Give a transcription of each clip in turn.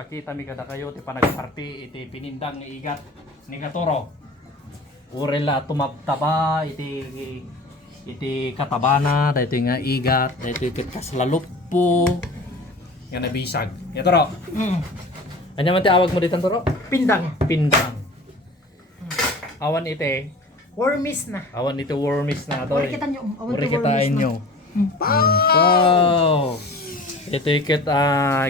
Pakita mi kada kayo ti panagparti iti pinindang nga igat ni Katoro. Urela tumagtaba iti katabana dayto nga igat dayto iti kaslaluppo nga nabisag. Ya Toro. Anya man ti awag mo ditan Toro? Pindang. Pindang. Awan ite. Wormis na. Awan ite wormis na to. Wari kita nyo. Awan Uri to kita wormis na. inyo. Wow. Ito ikit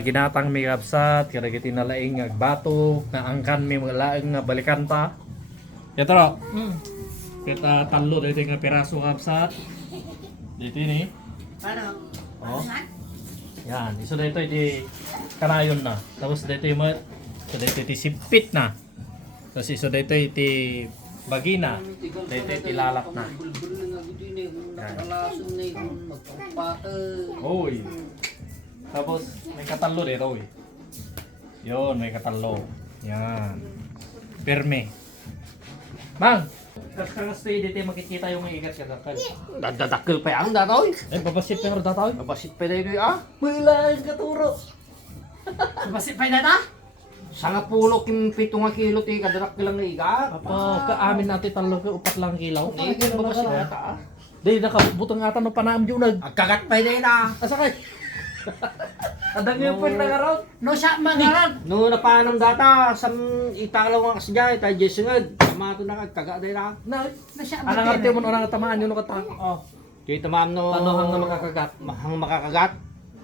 ginatang mi kapsat kada kiti nalaing nga bato na angkan mi mga laeng nga balikan pa. Ito ro. Kita talo dito nga piraso kapsat. Dito ni. Paano? Oh. Yan, iso dito iti kanayon na. Tapos dito yung so dito iti sipit na. Tapos iso dito iti bagina. Dito iti lalak na. Oy. Tapos may katalo dito eh. Yun, may katalo. Yan. Perme. Mang! Kas dito makikita yung igat kadakal. Dadadakil pa yan datoy. Eh, babasit pa yung dataw. Mabasit pa na yun Wala yung katuro. Basit pa na ta? Sanga pulo kim 7 nga kilo ti kadadakil lang nga igat. Apa, kaamin natin talo ka upat lang kilaw. Hindi, mabasit pa yata Dahil nakabutang ata no panaam junag. Agkagat pa yun Asa kay? Adang yung pwede nagaraw. No siya mangarag. No napanam data sam italaw nga kasi dyan tayo jesungad. Tamato na kagkagat dahil na. Na, No siya anang arte mo nang tamaan yun no katang. Oh. Di tamam no. Ano hang na makakagat? Hang makakagat.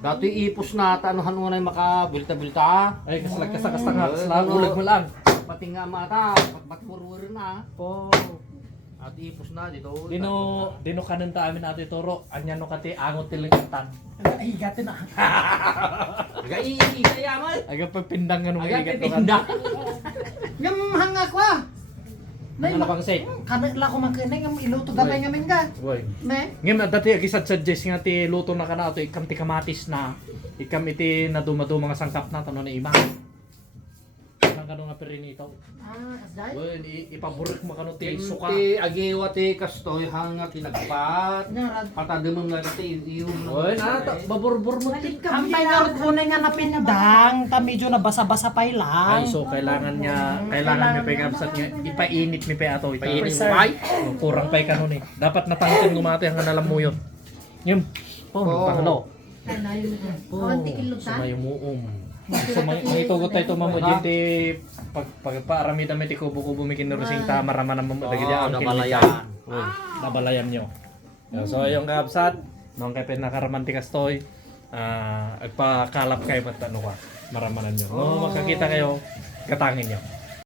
Dati ipos na tanuhan mo na yung makabilta-bilta. Ay, kasalag-kasag nga. Slang ulag mo lang. Pati nga mata, matmurur na. Po. At ipos na dito. Dino kanan ta amin ate Toro. Anya no kati angot tilingan. Ay, gatin na. Aga kaya mo. Aga pagpindang nga nung Aga igat pipinda. Ngam hanga ko ah. Nay Ano pang say? Kanay la ko man kanay ngam iluto gamay ngamin ka. Boy. Ne? Ngem dati gisad suggest nga ti luto na kana ato ikam ti kamatis na. Ikam iti na dumado mga sangkap na tanon na ima. Nang kanu nga perinito. Ah, kasday. Boy, ipaburik mo kanu ti suka. Ti agiwa ti kastoy hanga tinagpat. Narad. Patademang nga ti iyong. Boy, na baburbur mo ti. Kampay nga kunay nga napindang, ta medyo na basa-basa pa lang. Ay, so kailangan mi pa kapsat nga ipainit mi pa ato Painit ipainit. mo ay. Kurang pa kanon eh. Dapat natangkin gumati hanggang alam mo yun. Ngem. Po, pangalo. Kanayo na. Po. Konti ilog ta. Sumay umuum. So may tugot tayo mamo dito pagpaarami dami ti kubo-kubo mi kinurusing ta marama na mo dagiti ang nabalayan. Nabalayan nyo. So yung kapsat, nung kay pinakaramantikas toy, agpakalap kayo matano ka, maramanan nyo. No, makakita kayo, katangin nyo.